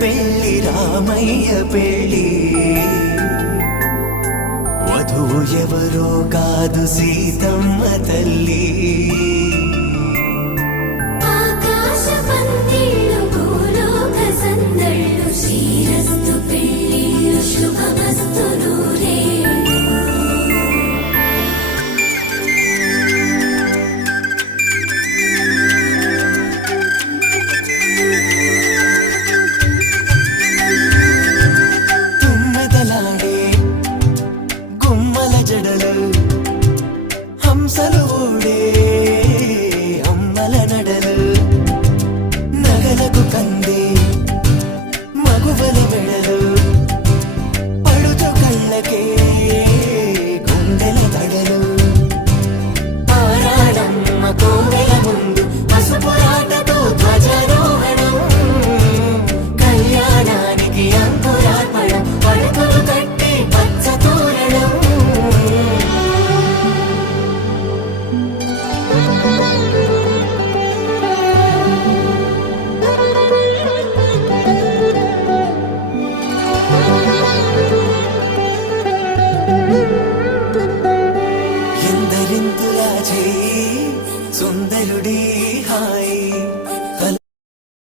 పెళ్లి రామయ్య పెళ్లి వధువు ఎవరో కాదు సీతమ్మ తల్లి ఆకాశ పందిళ్ళు భూలోక సందళ్ళు శ్రీరస్తు పెళ్లిళ్ళు శుభమస్తు నూరేళ్ళు జడలు హంసలు ఊడే అమ్మల నడలు నగలకు కంది మగువల మెడలు పడుచు కళ్ళకే గుండెల తడలు ఆరాడమ్మ కోవెల ముందు పసుపురాటతో ధ్వజారోహణం కళ్యాణానికి అంకురార్పణం పడకలు కట్టి పచ్చ తోరణం ఎందరింతులా చేయి సుందరుడి హాయి